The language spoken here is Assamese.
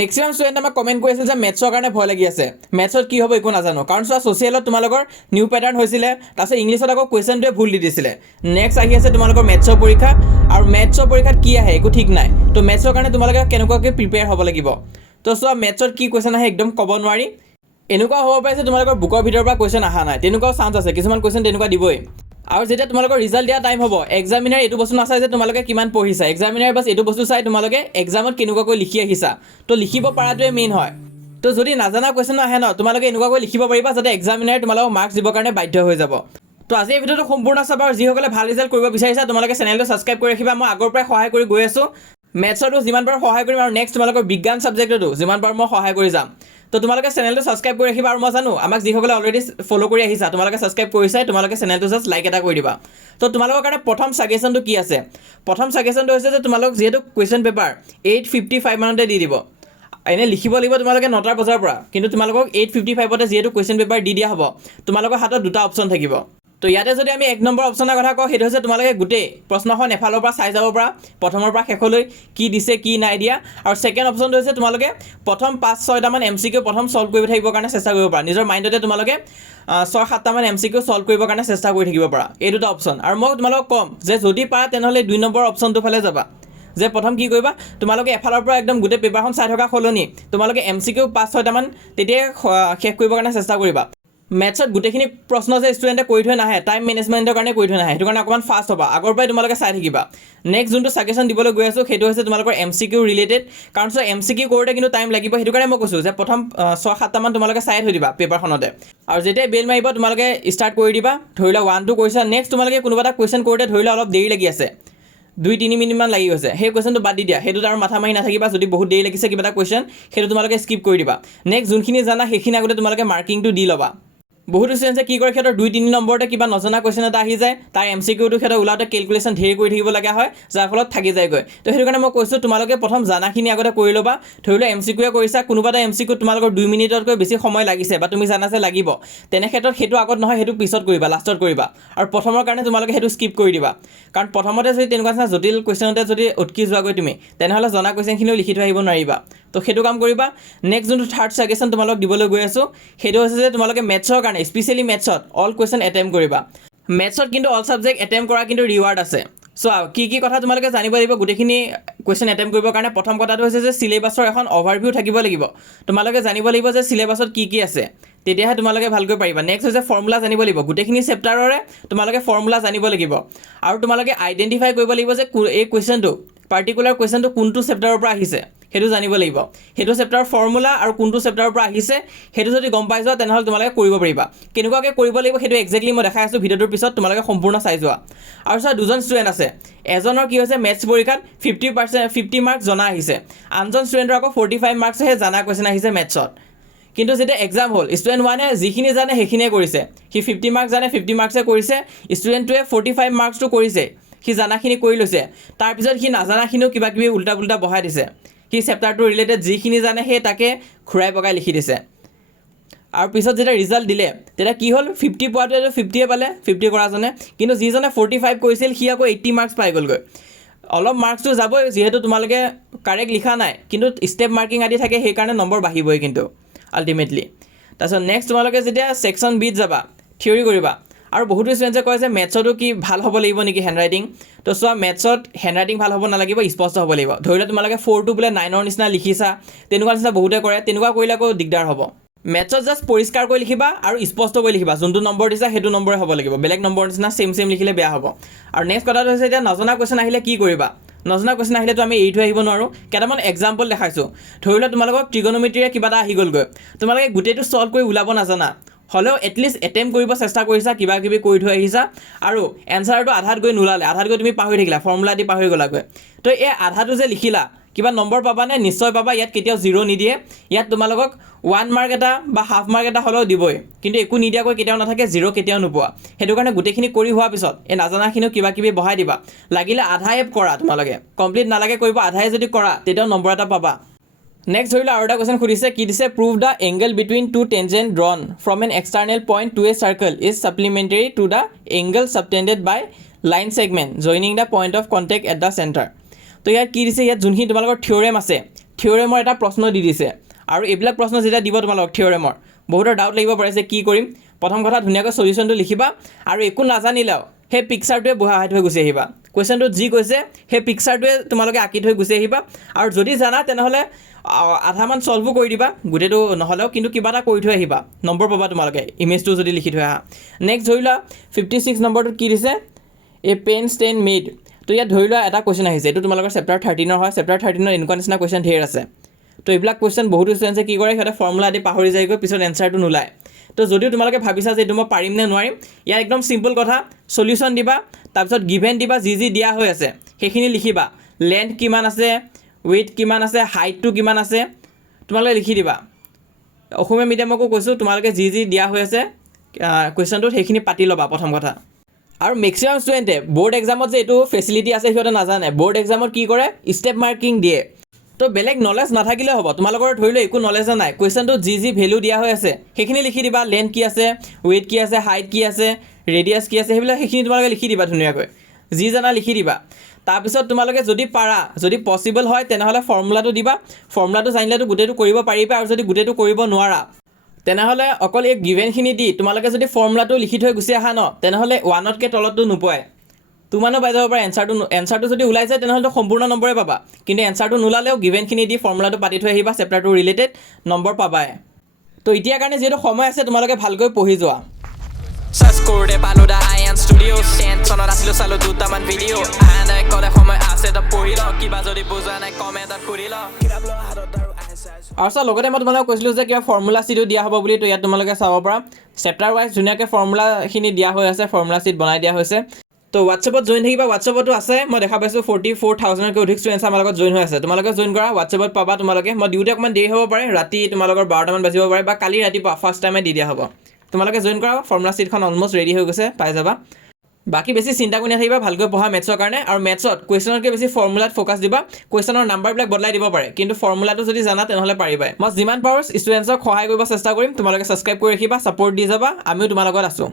মেক্সিমাম ষ্টুডেণ্টে আমাক কমেণ্ট কৰিছিল যে মেথছৰ কাৰণে ভয় লাগি আছে, মেথছত কি হ'ব একো নাজানো। কাৰণ চোৱা ছ'চিয়েলত তোমালোকৰ নিউ পেটাৰ্ণ হৈছিলে, তাৰপিছত ইংলিছত আকৌ কুৱেশ্যনটোৱে ভুল দি দিছিলে। নেক্সট আহি আছে তোমালোকৰ মেথছৰ পৰীক্ষা, আৰু মেথছৰ পৰীক্ষাত কি আহে একো ঠিক নাই। তো মেথছৰ কাৰণে তোমালোকে কেনেকুৱাকৈ প্ৰিপেয়াৰ হ'ব লাগিব। তো চোৱা মেথছত কি কুৱেশ্যন আহে একদম ক'ব নোৱাৰি। এনেকুৱা হ'ব পাৰে যে তোমালোকৰ বুকৰ ভিতৰৰ পৰা কুৱেশ্যন অহা নাই, তেনেকুৱাও চান্স আছে, কিছুমান কুৱেশ্যন তেনেকুৱা দিবই। আৰু যেতিয়া তোমালোকৰ ৰিজাল্ট দিয়া টাইম হ'ব, এক্সামিনাৰ এইটো বস্তু নাচাই যে তোমালোকে কিমান পঢ়িছা, এক্সামিনাৰ বাছ এইটো বস্তু চাই তোমালোকে এক্সামত কেনেকুৱাকৈ লিখি আহিছা। তো লিখিব পৰাটোৱে মেইন হয়। তো যদি নাজানা কুৱেশ্যন আহে ন, তোমালোকে এনেকুৱাকৈ লিখিব পাৰিবা যাতে এক্সামিনাৰে তোমালোকক মাৰ্কছ দিবৰ কাৰণে বাধ্য হৈ যাব। তো আজি এই ভিডিঅ'টো সম্পূৰ্ণ চাবা, আৰু যিসকলে ভাল ৰিজাল্ট কৰিব বিচাৰিছা তোমালোকে চেনেলটো ছাবস্ক্ৰাইব কৰি ৰাখিবা। মই আগৰ পৰাই সহায় কৰি গৈ আছোঁ, মেথছতো যিমান পাৰোঁ সহায় কৰিম, আৰু নেক্সট তোমালোকৰ বিজ্ঞান ছাবজেক্টতো যিমান পাৰোঁ মই সহায় কৰি যাম। তো তোমালোকে চেনেলটো ছাবস্ক্ৰাইব কৰি ৰাখিবা। আৰু মই জানো আমাক যিসকলে অলৰেডি ফ'ল' কৰি আহিছা, তোমালোকে ছাবস্ক্ৰাইব কৰিছাই, তোমালোকে চেনেলটো জাষ্ট লাইক এটা কৰি দিবা। তো তোমালোকৰ কাৰণে প্ৰথম ছাজেশ্যনটো কি আছে? প্ৰথম ছাজেশ্যনটো হৈছে যে তোমালোক যিহেতু কুৱেশ্যন পেপাৰ 8:55 মানতে দি দিব। এনেই লিখিব লাগিব তোমালোকে 9টাৰ বজাৰ পৰা, কিন্তু তোমালোকক 8:55তে যিহেতু কুৱেশ্যন পেপাৰ দি দিয়া হ'ব, তোমালোকৰ হাতত দুটা অপশ্যন থাকিব। তো ইয়াতে যদি আমি 1 নম্বৰ অপশ্যনৰ কথা কওঁ, সেইটো হৈছে তোমালোকে গোটেই প্ৰশ্নখন এফালৰ পৰা চাই যাব পৰা, প্ৰথমৰ পৰা শেষলৈ কি দিছে কি নাই দিয়া। আৰু ছেকেণ্ড অপশ্যনটো হৈছে তোমালোকে প্ৰথম 5-6টামান MCQ প্ৰথম ছল্ভ কৰি থাকিবৰ কাৰণে চেষ্টা কৰিব পাৰা। নিজৰ মাইণ্ডতে তোমালোকে 6-7টামান MCQ ছল্ভ কৰিবৰ কাৰণে চেষ্টা কৰি থাকিব পাৰা। এই দুটা অপশ্যন। আৰু মই তোমালোকক ক'ম যে যদি পাৰা তেনেহ'লে 2 নম্বৰ অপশ্যনটোৰ ফালে যাবা। যে প্ৰথম কি কৰিবা, তোমালোকে এফালৰ পৰা একদম গোটেই পেপাৰখন চাই থকা সলনি তোমালোকে MCQ 5-6টামান তেতিয়াই শেষ কৰিবৰ কাৰণে চেষ্টা কৰিবা। মেথছত গোটেইখিনি প্ৰশ্ন যে ষ্টুডেণ্টে কৰি থৈ নাহে, টাইম মেনেজমেণ্টৰ কাৰণে কৰি থৈ নাহে, সেইটো কাৰণে অকণমান ফাষ্ট হ'বা, আগৰ পৰাই তোমালোকে চাই থাকিবা। নেক্সট যোনটো ছাজেশ্যন দিবলৈ গৈ আছোঁ সেইটো হৈছে তোমালোকৰ MCQ ৰিলেটেড। কাৰণ চোৱা MCQ কৰোঁতে কিন্তু টাইম লাগিব, সেইটো কাৰণে মই কৈছোঁ যে প্ৰথম 6-7টামান তোমালোকে চাই থৈ দিবা পেপাৰখনতে। আৰু যেতিয়া বেল মাৰিব তোমালোকে ষ্টাৰ্ট কৰি দিবা। ধৰি লোৱা 1-2 কৰিছা, নেক্সট তোমালোকে কোনোবা এটা কুৱেশ্যন কৰোঁতে ধৰি লোৱা অলপ দেৰি লাগি আছে, 2-3 মিনিটমান লাগি গৈছে, সেই কুৱেশ্যনটো বাদ দি দিয়া, সেইটোত আৰু মাথা মাৰি নাথাকিবা। যদি বহুত দেৰি লাগিছে কিবা এটা কুৱেশ্যন, সেইটো তোমালোকে স্কিপ কৰি দিবা। নেক্সট যোনখিনি জানা সেইখিনি আগতে তোমালোকে মাৰ্কিংটো দি ল'বা। বহুত ষ্টুডেণ্টে কি কৰে, সিহঁতৰ 2-3 নম্বৰতে কিবা নজনা কুৱেশ্যন এটা আহি যায়, তাৰ MCQটো সিহঁতে ওলাওঁতে কেলকুলেশ্যন ধেৰ কৰি থাকিব লগা হয়, যাৰ ফলত থাকি যায়গৈ। তো সেইটো কাৰণে মই কৈছোঁ তোমালোকে প্ৰথম জানাখিনি আগতে কৰি ল'বা। ধৰি লোৱা MCQয়ে কৰিছা, কোনোবা এটা MCQ তোমালোকৰ 2 মিনিটতকৈ বেছি সময় লাগিছে, বা তুমি জানা যে লাগিব, তেনে ক্ষেত্ৰত সেইটো আগত নহয়, সেইটো পিছত কৰিবা, লাষ্টত কৰিবা। আৰু প্ৰথমৰ কাৰণে তোমালোকে সেইটো স্কিপ কৰি দিবা। কাৰণ প্ৰথমতে যদি তেনেকুৱা নিচিনা জটিল কুৱেশ্যনতে যদি উটকি যোৱাগৈ তুমি, তেনেহ'লে জনা কুৱেশ্যনখিনিও লিখি থৈ আহিব নোৱাৰিবা। তো সেইটো কাম কৰিবা। নেক্সট যোনটো থাৰ্ড ছাজেশ্যন তোমালোক দিবলৈ গৈ আছোঁ, সেইটো হৈছে যে তোমালোকে মেথছৰ কাৰণে স্পেচিয়েলি মেথছত অল কুৱেশ্যন এটেম্প কৰিবা। মেথছত কিন্তু অল ছাবজেক্ট এটেম্প কৰা কিন্তু ৰিৱাৰ্ড আছে। চোৱা কি কথা তোমালোকে জানিব লাগিব গোটেইখিনি কুৱেশ্যন এটেম্প কৰিবৰ কাৰণে। প্ৰথম কথাটো হৈছে যে চিলেবাছৰ এখন অভাৰভিউ থাকিব লাগিব। তোমালোকে জানিব লাগিব যে চিলেবাছত কি আছে, তেতিয়াহে তোমালোকে ভালকৈ পাৰিবা। নেক্সট হৈছে ফৰ্মুলা জানিব লাগিব, গোটেইখিনি চেপ্টাৰৰে তোমালোকে ফৰ্মুলা জানিব লাগিব। আৰু তোমালোকে আইডেণ্টিফাই কৰিব লাগিব যে এই কুৱেশ্যনটো পাৰ্টিকুলাৰ কুৱেশ্যনটো কোনটো চেপ্টাৰৰ পৰা আহিছে, সেইটো জানিব লাগিব। সেইটো চেপ্টাৰৰ ফৰ্মুলা আৰু কোনটো চেপ্টাৰৰ পৰা আহিছে সেইটো যদি গম পাই যোৱা, তেনেহ'লে তোমালোকে কৰিব পাৰিবা। কেনেকুৱাকৈ কৰিব লাগিব সেইটো এক্সেক্টলি মই দেখাই আছোঁ ভিডিঅ'টোৰ পিছত, তোমালোকে সম্পূৰ্ণ চাই যোৱা। আৰু চোৱা দুজন ষ্টুডেণ্ট আছে, এজনৰ কি হৈছে মেথছ পৰীক্ষাত 50 মাৰ্কছ জনা আহিছে, আনজন ষ্টুডেণ্টৰ আকৌ 45 মাৰ্কছহে জানা কুৱেশ্যন আহিছে মেথছত। কিন্তু যেতিয়া এক্সাম হ'ল, ষ্টুডেণ্ট 1এ যিখিনি জানে সেইখিনিয়ে কৰিছে, সি 50 মাৰ্কছ জানে 50 মাৰ্কছে কৰিছে, ষ্টুডেণ্ট 2এ 45 মাৰ্কছটো কৰিছে, সি জানাখিনি কৰি লৈছে। তাৰপিছত সি নাজানাখিনিও কিবা কিবি উল্টা পুল্টা বহাই দিছে। সি চেপ্টাৰটো ৰিলেটেড যিখিনি জানে সেই তাকে ঘূৰাই পকাই লিখি দিছে। আৰু পিছত যেতিয়া ৰিজাল্ট দিলে তেতিয়া কি হ'ল, 50 পোৱাটোৱেতো 50য়ে পালে, 50 কৰাজনে। কিন্তু যিজনে 45 কৰিছিল সি আকৌ 80 মাৰ্কছ পাই গ'লগৈ। অলপ মাৰ্কছটো যাবই, যিহেতু তোমালোকে কাৰেক্ট লিখা নাই, কিন্তু ষ্টেপ মাৰ্কিং আদি থাকে, সেইকাৰণে নম্বৰ বাঢ়িবই কিন্তু আল্টিমেটলি। তাৰপিছত নেক্সট তোমালোকে যেতিয়া ছেকশ্যন বিত যাবা, থিয়ৰী কৰিবা। আৰু বহুতো ষ্টুডেণ্টে কয় যে মেথছতো কি ভাল হ'ব লাগিব নেকি হেণ্ডৰাইটিং। তো চোৱা মেথছত হেণ্ডৰাইটিং ভাল হ'ব নালাগিব, স্পষ্ট হ'ব লাগিব। ধৰি লোৱা তোমালোকে 4টো বোলে 9ৰ নিচিনা লিখিছা, তেনেকুৱা নিচিনা বহুতে কৰে, তেনেকুৱা কৰিলে আকৌ দিগদাৰ হ'ব। মেথছত জাষ্ট পৰিষ্কাৰ কৰি লিখিবা আৰু স্পষ্ট কৰি লিখিবা, যোনটো নম্বৰ দিছা সেইটো নম্বৰে হ'ব লাগিব, বেলেগ নম্বৰ নিচিনা ছেম লিখিলে বেয়া হ'ব। আৰু নেক্সট কথাটো হৈছে এতিয়া নজনা কুৱেশ্যন আহিলে কি কৰিবা। নজনা কুৱেশ্যন আহিলেতো আমি এৰি থৈ আহিব নোৱাৰোঁ। কেইটামান এক্সাম্পল দেখাইছোঁ। ধৰি লোৱা তোমালোকক ট্ৰিগন'মেট্ৰিৰে কিবা এটা আহি গ'লগৈ, তোমালোকে গোটেইটো ছল্ভ কৰি ওলাব নাজানা, হ'লেও এটলিষ্ট এটেম্প কৰিব চেষ্টা কৰিছা, কিবা কিবি কৰি থৈ আহিছা, আৰু এনচাৰটো আধাত গৈ নোলালে, আধাত গৈ তুমি পাহৰি থাকিলা, ফৰ্মুলা দি পাহৰি গ'লাগৈ। তো এই আধাটো যে লিখিলা, কিবা নম্বৰ পাবানে? নিশ্চয় পাবা। ইয়াত কেতিয়াও 0 নিদিয়ে। ইয়াত তোমালোকক 1 মাৰ্ক এটা বা হাফ মাৰ্ক এটা হ'লেও দিবই, কিন্তু একো নিদিয়াকৈ কেতিয়াও নাথাকে, 0 কেতিয়াও নোপোৱা। সেইটো কাৰণে গোটেইখিনি কৰি হোৱাৰ পিছত এই নাজানাখিনিও কিবা কিবি বহাই দিবা। লাগিলে আধাই কৰা, তোমালোকে কমপ্লিট নালাগে কৰিব, আধাই যদি কৰা তেতিয়াও নম্বৰ এটা পাবা। নেক্সট ধৰি লোৱা আৰু এটা কুৱেশ্যন সুধিছে, কি দিছে, prove the angle between two tangent drawn from an external point to a circle is supplementary to the angle subtended by line segment joining the point of contact at the centre. তো ইয়াত কি দিছে, ইয়াত যোনখিনি তোমালোকৰ থিয়ৰেম আছে, থিয়ৰেমৰ এটা প্ৰশ্ন দি দিছে আৰু এইবিলাক প্ৰশ্ন যেতিয়া দিব তোমালোকক থিয়ৰেমৰ বহুতৰ ডাউট লাগিব পাৰে যে কি কৰিম প্ৰথম কথা ধুনীয়াকৈ সলিউশ্যনটো লিখিবা আৰু একো নাজানিলেও সেই পিকচাৰটোৱে বহাই থৈ গুচি আহিবা কুৱেশ্যনটোত যি কৈছে সেই পিকচাৰটোৱে তোমালোকে আঁকি থৈ গুচি আহিবা আৰু যদি জানা তেনেহ'লে আধামান ছল্ভো কৰি দিবা গোটেইটো নহ'লেও কিন্তু কিবা এটা কৰি থৈ আহিবা নম্বৰ পাবা তোমালোকে ইমেজটো যদি লিখি থৈ আহা নেক্সট ধৰি লোৱা 56 নম্বৰটোত কি দিছে এ পেন ষ্টেন মেড তো ইয়াত ধৰি লোৱা এটা কুৱেশ্যন আহিছে এইটো তোমালোকৰ চেপ্টাৰ 13 হয় চেপ্টাৰ 13 এনেকুৱা নিচিনা কুৱেশ্যন ধেৰ আছে তো এইবিলাক কুৱেশ্যন বহুতো ষ্টুডেণ্টছে কি কৰে সিহঁতে ফৰ্মুলা আদি পাহৰি যায়গৈ পিছত এনচাৰটো নোলায় তো যদিও তোমালোকে ভাবিছা যে এইটো মই পাৰিম নে নোৱাৰিম ইয়াৰ একদম চিম্পল কথা সলিউশ্যন দিবা তাৰপিছত গিভেন দিবা যি দিয়া হৈ আছে সেইখিনি লিখিবা লেন্থ কিমান আছে ৱেইট কিমান আছে হাইটটো কিমান আছে তোমালোকে লিখি দিবা অসমীয়া মিডিয়ামকো কৈছোঁ তোমালোকে যি দিয়া হৈ আছে কুৱেশ্যনটোত সেইখিনি পাতি ল'বা প্ৰথম কথা আৰু মেক্সিমাম ষ্টুডেণ্টে বৰ্ড এক্সামত যে এইটো ফেচিলিটি আছে সিহঁতে নাজানে বৰ্ড এক্সামত কি কৰে ষ্টেপ মাৰ্কিং দিয়ে তো বেলেগ নলেজ নাথাকিলে হ'ব তোমালোকৰ ধৰি লও একো নলেজ নাই কুৱেশ্যনটোত যি ভেলু দিয়া হৈ আছে সেইখিনি লিখি দিবা লেন্থ কি আছে ৱেইট কি আছে হাইট কি আছে ৰেডিয়াছ কি আছে সেইবিলাক সেইখিনি তোমালোকে লিখি দিবা ধুনীয়াকৈ যি জানা লিখি দিবা তাৰপিছত তোমালোকে যদি পাৰা যদি পচিবল হয় তেনেহ'লে ফৰ্মুলাটো দিবা ফৰ্মুলাটো জানিলেতো গোটেইটো কৰিব পাৰিবা আৰু যদি গোটেইটো কৰিব নোৱাৰা তেনেহ'লে অকল এই গিভেনখিনি দি তোমালোকে যদি ফৰ্মুলাটো লিখি থৈ গুচি আহা ন তেনেহ'লে 1তকৈ তলতটো নোপোৱাই তোমানো পাই যাব পাৰা এনচাৰটো যদি ওলাই যায় তেনেহ'লে সম্পূৰ্ণ নম্বৰে পাবা কিন্তু এনচাৰটো নোলালেও গিভেনখিনি দি ফৰ্মুলাটো পাতি থৈ আহিবা চেপ্টাৰটো ৰিলেটেড নম্বৰ পাবাই তো এতিয়াৰ কাৰণে যিহেতু সময় আছে তোমালোকে ভালকৈ পঢ়ি যোৱা সাৰ্চ কৰোঁতে পালোঁ দা আয়ান ষ্টুডিঅ' টেনশ্যনত আছিলোঁ চালোঁ দুটামান ভিডিঅ' আহে ক'লে সময় আছে তই পঢ়ি ল কিবা যদি বুজা নাই কমেণ্টত কৰি ল আৰু চাওঁ লগতে মই তোমালোকক কৈছিলোঁ যে কিবা ফৰ্মুলা শ্বীটো দিয়া হ'ব বুলি তো ইয়াত তোমালোকে চাব পাৰা চেপ্টাৰ ৱাইজ ধুনীয়াকৈ ফৰ্মুলাখিনি দিয়া হৈ আছে ফৰ্মুলা শ্বীট বনাই দিয়া হৈছে তো হোৱাটছএপত জইন থাকিবা হোৱাটছএপতো আছে মই দেখা পাইছোঁ 44,000তকৈ অধিক ষ্টুডেণ্টছ আমাৰ লগত জইন হৈ আছে তোমালোকে জইন কৰা হোৱাটছএপত পাবা তোমালোকে মই দিওঁতে অকণমান দেৰি হ'ব পাৰে ৰাতি তোমালোকৰ 12টামান বাজিব পাৰে বা কালি ৰাতিপুৱা ফাৰ্ষ্ট টাইমে দি দিয়া হ'ব তোমালোকে জইন কৰা ফৰ্মুলা শ্বীটখন অলমষ্ট ৰেডি হৈ গৈছে পাই যাবা বাকী বেছি চিন্তা কৰি নাথাকিবা ভালকৈ পঢ়া মেথছৰ কাৰণে আৰু মেথছত কুৱেশ্যনতকৈ বেছি ফৰ্মুলাত ফ'কাছ দিবা কুৱেশ্যনৰ নাম্বাৰবিলাক বদলাই দিব পাৰে কিন্তু ফৰ্মুলাটো যদি জানা তেনেহ'লে পাৰিবাই মই যিমান পাৰোঁ ষ্টুডেণ্টছক সহায় কৰিব চেষ্টা কৰিম তোমালোকে ছাবস্ক্ৰাইব কৰি ৰাখিবা ছাপৰ্ট দি যাবা আমিও তোমাৰ লগত আছোঁ